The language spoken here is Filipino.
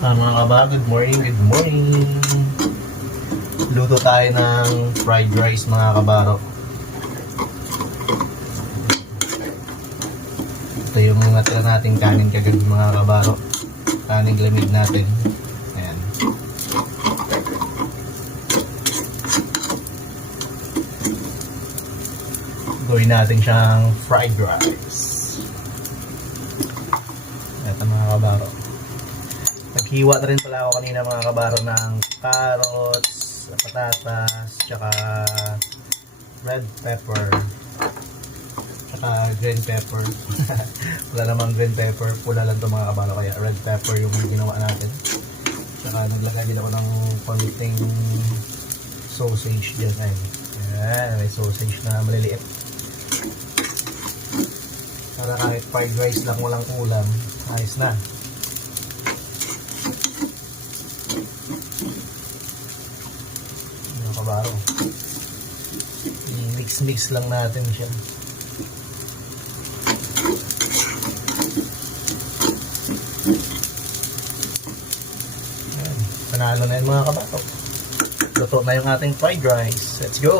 Mga kaba, good morning, good morning. Luto tayo ng fried rice mga kabaro. Ito yung natira nating kanin kagabi mga kabaro. Kanin lamig natin. Ayan. Gawin natin siyang fried rice. Ito mga kabaro. Naghiwa na rin pala ako kanina mga kabaro ng carrots, patatas, tsaka red pepper, tsaka green pepper. Wala namang green pepper, pula lang ito mga kabaro, kaya red pepper yung ginawa natin. Tsaka naglagay din ako ng konting sausage dyan. Ayan, may sausage na maliliit. Para kahit fried rice lang walang ulam, ayos na. Kabaro. I-mix lang natin siya. Ayan. Panalo na yun mga kabaro. Luto na yung ating fried rice. Let's go!